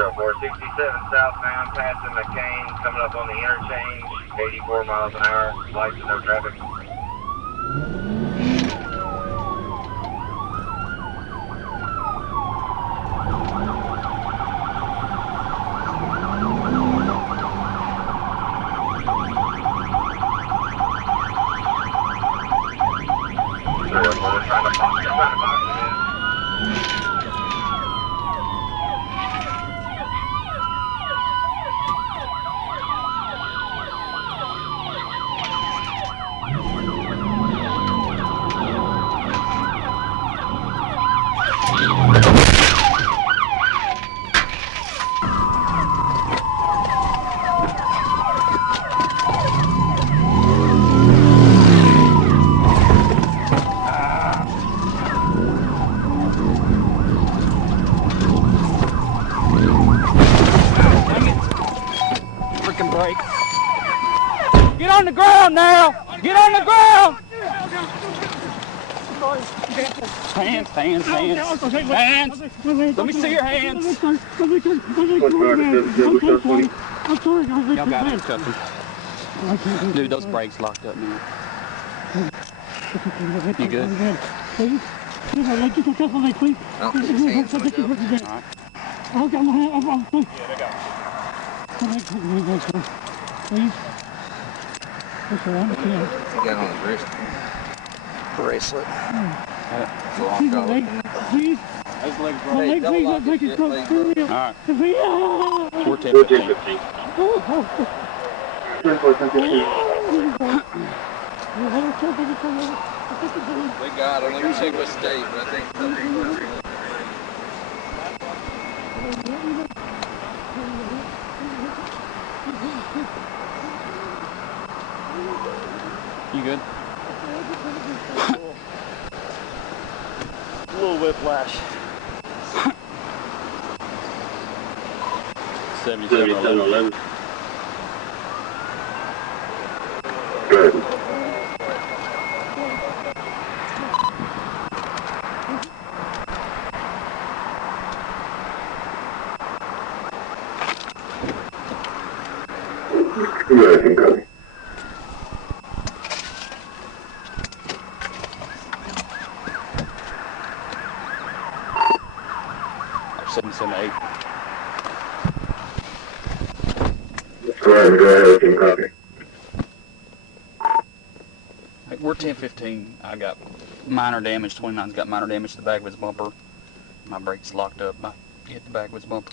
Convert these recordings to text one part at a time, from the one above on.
0467 southbound, passing McCain, coming up on the interchange, 84 miles an hour, lights and no traffic. They're trying to box it in. Get on the ground now! Get on the ground! Hands, hands, hands. Hands! Let me see your hands! Y'all got it, Justin. Dude, those brakes locked up now. You good? Please? Alright. I've got my hand. Please. Please. He got on his wrist. Bracelet. Please. His legs My leg, please. My leg is close. Alright. 14, 15. We got him. Let me check what state, but I think You good? A little whiplash. 7711. good. American copy. Or 778. Go ahead, can copy. We're 1015. I got minor damage. 29's got minor damage to the back of his bumper. My brakes locked up. I hit the back of his bumper.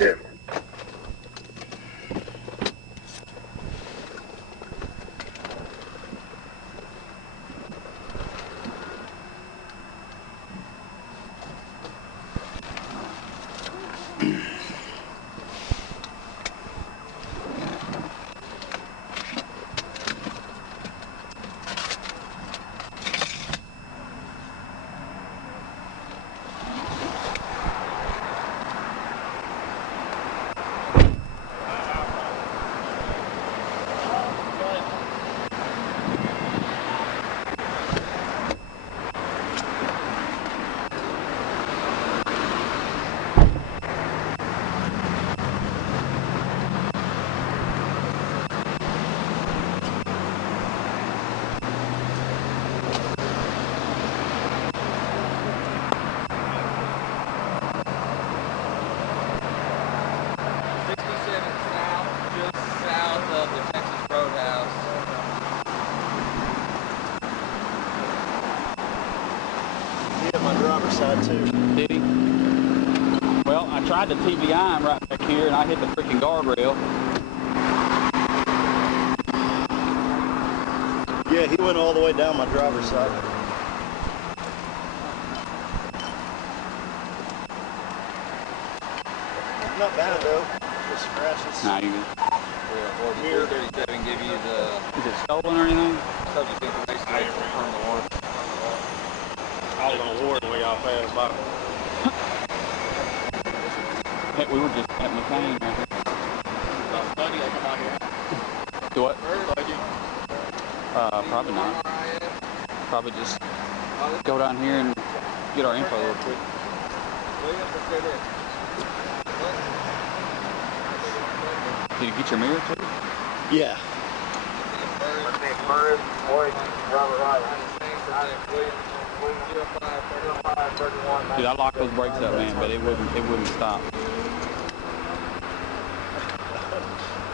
Yeah. Side too. Did he? Well, I tried to TBI him right back here and I hit the freaking guardrail. Yeah, he went all the way down my driver's side. Not bad though. Just scratches. Nah, you good. Or 437 give you the... Is it stolen or anything? Subject information from the warrant. I was on Ward way off fast by. Heck, we were just at McCain right here. Buddy, I come out here. Do what? Buddy. Probably not. probably just go down here and get our info real quick. Did you get your mirror too? Yeah. Dude, I locked those brakes up, man, but it wouldn't stop.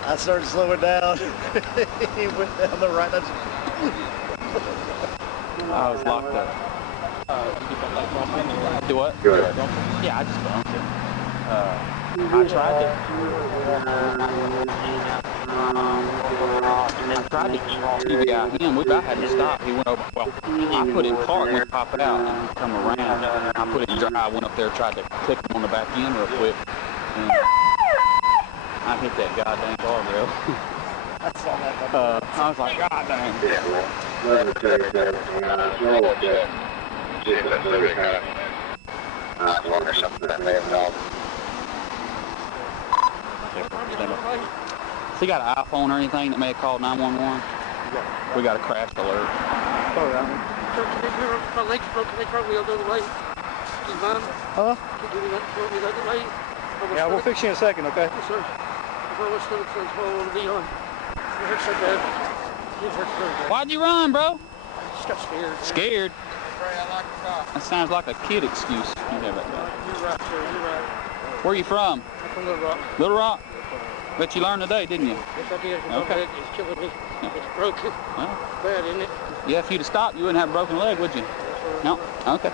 I started slowing down. He went down the right. I was locked up. Do what? Good. Yeah, I just bumped it. I tried to TBI him. We about had to stop. He went over. Well, I put it in park, went pop out, and come around. I put it in drive, went up there, tried to clip him on the back end real quick. And I hit that goddamn guardrail. I was like, God dang. Or something that may have known. So you got an iPhone or anything that may have called 911? We got a crash alert. My legs broke. They broke me the other way. Huh? Yeah, we'll fix you in a second, okay? Yes, sir. I want to be on. It hurts so bad. It hurts so bad. Why'd you run, bro? Just got scared. Scared? That sounds like a kid excuse. You have that guy. You're right, sir. You're right. Where are you from? I'm from Little Rock. Little Rock? Bet you learned today, didn't you? Yes, I did. My Okay. leg is killing me. Yeah. It's broken. Well, Bad, isn't it? yeah, if you'd have stopped, you wouldn't have a broken leg, would you? No? Okay.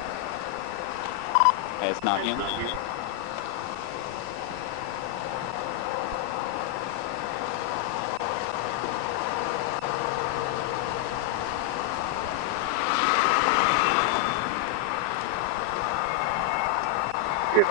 Hey, it's not him. Good.